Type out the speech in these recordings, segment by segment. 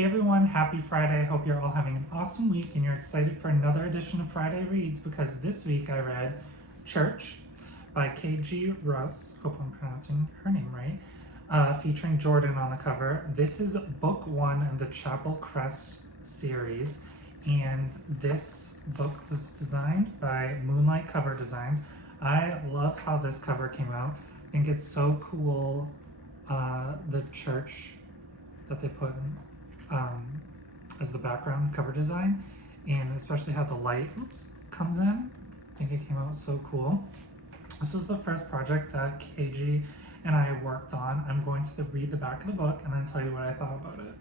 Hey everyone, happy Friday. I hope you're all having an awesome week and you're excited for another edition of Friday Reads, because this week I read Church by K.G. Russ, hope I'm pronouncing her name right, featuring Jordon on the cover. This is book 1 of the Chapel Crest series, and this book was designed by Moonlight Cover Designs. I love how this cover came out. I think it's so cool, the church that they put as the background cover design, and especially how the light comes in. I think it came out so cool. This is the first project that KG and I worked on. I'm going to read the back of the book and then tell you what I thought about it.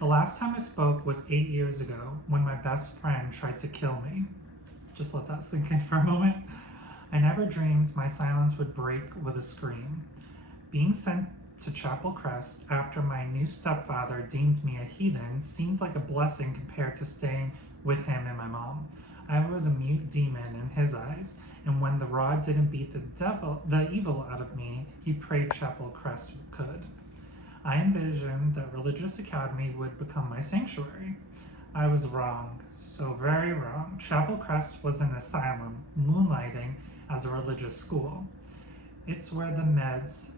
The last time I spoke was 8 years ago, when my best friend tried to kill me. Just let that sink in for a moment. I never dreamed my silence would break with a scream. Being sent to Chapel Crest after my new stepfather deemed me a heathen seemed like a blessing compared to staying with him and my mom. I was a mute demon in his eyes, and when the rod didn't beat the evil out of me, he prayed Chapel Crest could. I envisioned that Religious Academy would become my sanctuary. I was wrong, so very wrong. Chapel Crest was an asylum, moonlighting as a religious school. It's where the meds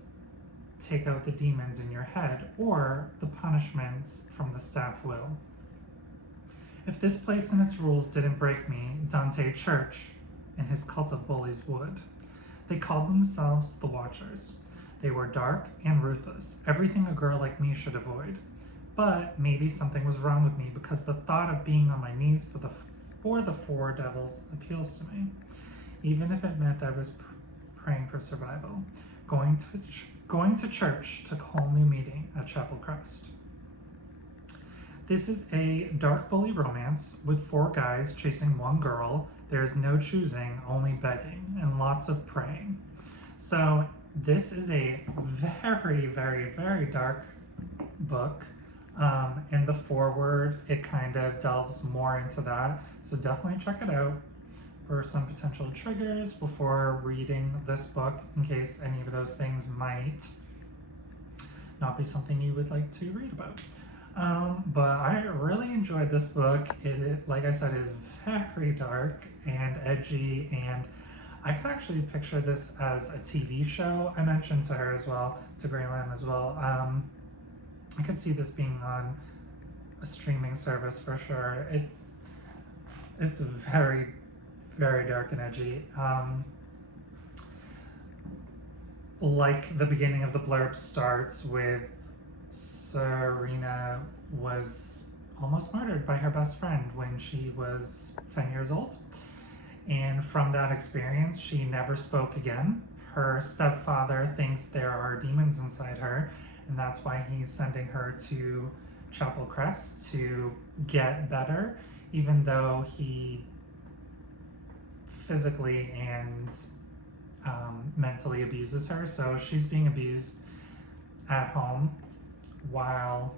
take out the demons in your head, or the punishments from the staff will. If this place and its rules didn't break me, Dante Church and his cult of bullies would. They called themselves the Watchers. They were dark and ruthless, everything a girl like me should avoid. But maybe something was wrong with me, because the thought of being on my knees for the four devils appeals to me, even if it meant I was praying for survival. Going to church took a whole new meaning at Chapel Crest. This is a dark bully romance with 4 guys chasing 1 girl. There's no choosing, only begging, and lots of praying. So this is a very, very, very dark book. In the foreword, it kind of delves more into that. So definitely check it out for some potential triggers before reading this book, in case any of those things might not be something you would like to read about. But I really enjoyed this book. It, like I said, is very dark and edgy, and I could actually picture this as a TV show. I mentioned to her as well, to Graylan as well. I could see this being on a streaming service for sure. It's very, very dark and edgy. Like the beginning of the blurb starts with Serena was almost murdered by her best friend when she was 10 years old. And from that experience, she never spoke again. Her stepfather thinks there are demons inside her, and that's why he's sending her to Chapel Crest to get better, even though he physically and mentally abuses her. So she's being abused at home while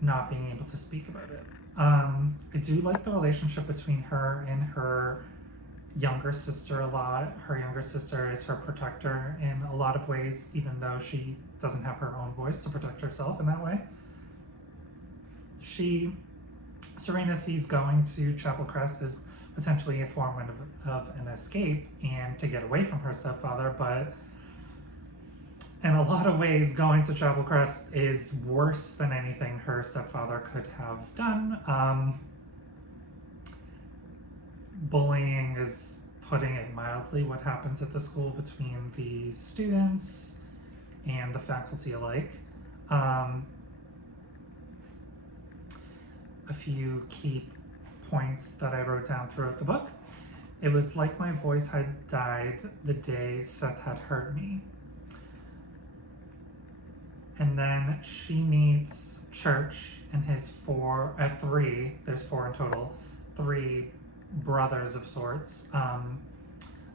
not being able to speak about it. I do like the relationship between her and her younger sister a lot. Her younger sister is her protector in a lot of ways, even though she doesn't have her own voice to protect herself in that way. Serena sees going to Chapel Crest as potentially a form of an escape and to get away from her stepfather, but in a lot of ways, going to Chapel Crest is worse than anything her stepfather could have done. Bullying is, putting it mildly, what happens at the school between the students and the faculty alike. A few key points that I wrote down throughout the book. It was like my voice had died the day Seth had hurt me. And then she meets Church and his 3, there's 4 in total, 3 brothers of sorts.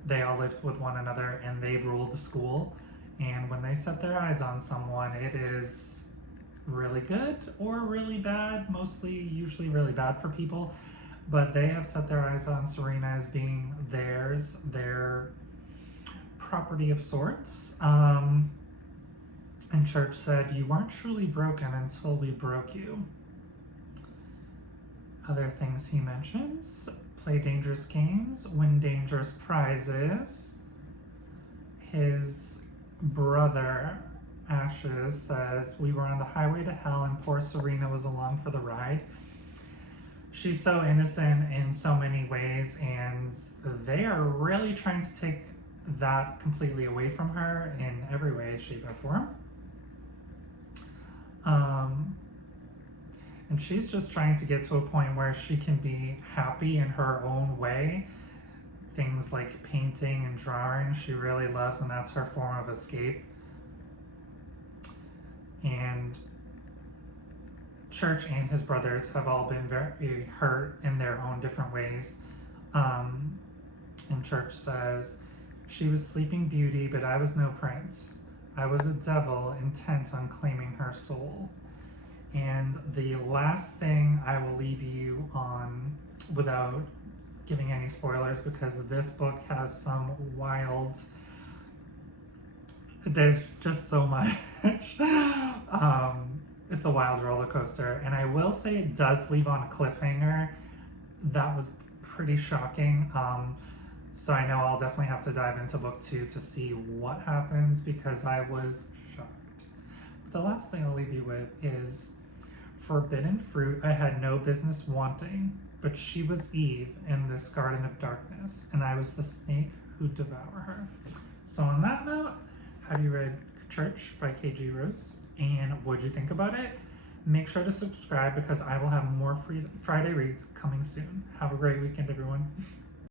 They all lived with one another and they ruled the school. And when they set their eyes on someone, it is really good or really bad, usually really bad for people. But they have set their eyes on Serena as being their property of sorts. And Church said, "You weren't truly broken until we broke you." Other things he mentions: play dangerous games, win dangerous prizes. His brother, Ashes, says, "We were on the highway to hell and poor Serena was along for the ride." She's so innocent in so many ways, and they are really trying to take that completely away from her in every way, shape, or form. And she's just trying to get to a point where she can be happy in her own way. Things like painting and drawing she really loves, and that's her form of escape. And Church and his brothers have all been very hurt in their own different ways. And Church says, "She was Sleeping Beauty, but I was no prince. I was a devil intent on claiming her soul." And the last thing I will leave you on, without giving any spoilers, because this book has some wild, there's just so much. It's a wild roller coaster, and I will say it does leave on a cliffhanger that was pretty shocking. So I know I'll definitely have to dive into book 2 to see what happens, because I was shocked. But the last thing I'll leave you with is, "Forbidden fruit I had no business wanting, but she was Eve in this garden of darkness, and I was the snake who'd devour her." So on that note, have you read Church by K.G. Rose? And what'd you think about it? Make sure to subscribe, because I will have more free Friday reads coming soon. Have a great weekend, everyone.